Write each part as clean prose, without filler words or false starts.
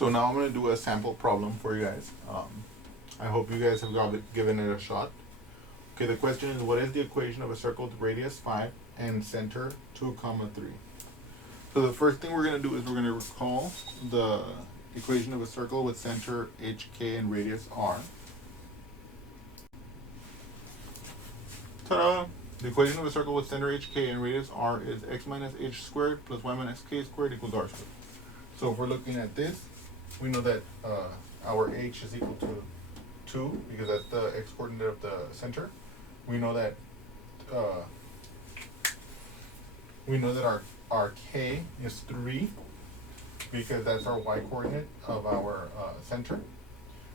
So now I'm going to do a sample problem for you guys. I hope you guys have given it a shot. Okay, the question is, what is the equation of a circle with radius 5 and center 2, 3? So the first thing we're going to do is we're going to recall the equation of a circle with center HK and radius R. Ta-da! The equation of a circle with center HK and radius R is x minus h squared plus y minus k squared equals r squared. So if we're looking at this, we know that our h is equal to 2 because that's the x coordinate of the center. We know that our k is 3 because that's our y coordinate of our center.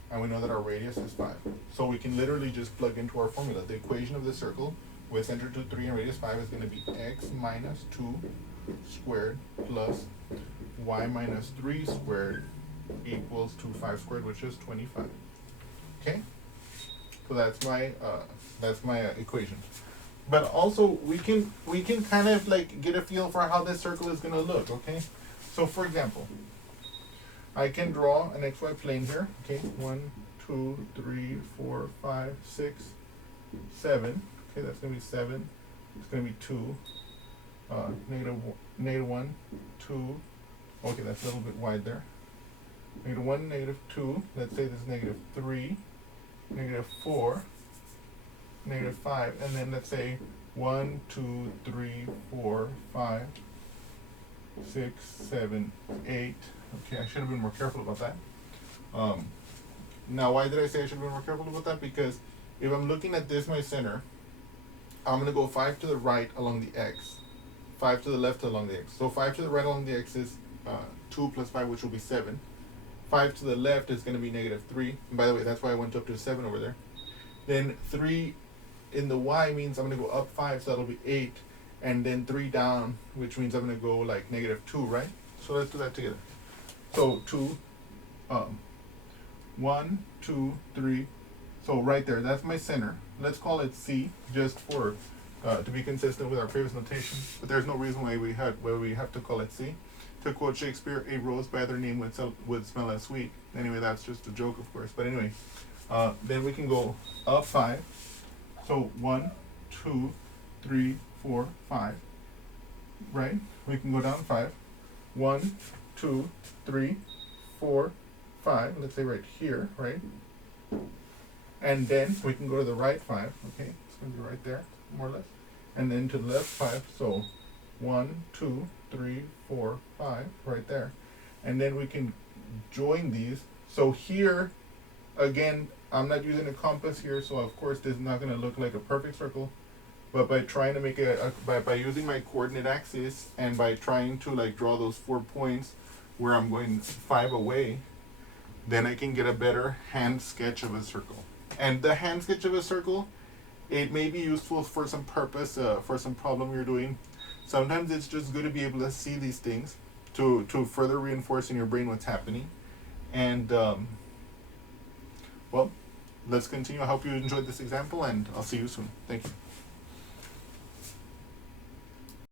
And we know that our radius is 5. So we can literally just plug into our formula. The equation of the circle with center 2, 3, and radius 5 is going to be x minus 2 squared plus y minus 3 squared equals to 5 squared, which is 25. Okay? So that's my equation. But also we can kind of like get a feel for how this circle is going to look, okay? So for example, I can draw an xy plane here, okay? 1, 2, 3, 4, 5, 6, 7. Okay, that's going to be 7. It's going to be 2. Negative 1, 2. Okay, that's a little bit wide there. Negative 1, negative 2. Let's say this is negative 3, negative 4, negative 5. And then let's say 1, 2, 3, 4, 5, 6, 7, 8. Okay, I should have been more careful about that. Now, why did I say I should have been more careful about that? Because if I'm looking at this, my center, I'm going to go 5 to the right along the x, 5 to the left along the x. So 5 to the right along the x is 2 plus 5, which will be 7. 5 to the left is going to be negative 3. And by the way, that's why I went up to 7 over there. Then 3 in the y means I'm going to go up 5, so that'll be 8. And then 3 down, which means I'm going to go like negative 2, right? So let's do that together. So 2, 1, 2, 3. So right there, that's my center. Let's call it C, just for to be consistent with our previous notation. But there's no reason why we have to call it C. To quote Shakespeare, a rose by other name would smell as sweet. Anyway, that's just a joke, of course. But anyway, then we can go up 5. So 1, 2, 3, 4, 5. Right? We can go down 5. 1, 2, 3, 4, 5. Let's say right here, right? And then we can go to the right 5. Okay, it's going to be right there, more or less. And then to the left 5. So 1, 2, 3, 4, 5, right there. And then we can join these. So here, again, I'm not using a compass here, so of course this is not going to look like a perfect circle. But by trying to make by using my coordinate axis and by trying to like draw those 4 points where I'm going 5 away, then I can get a better hand sketch of a circle. And the hand sketch of a circle, it may be useful for some purpose, for some problem you're doing. Sometimes it's just good to be able to see these things to further reinforce in your brain what's happening. And well, let's continue. I hope you enjoyed this example, and I'll see you soon. Thank you.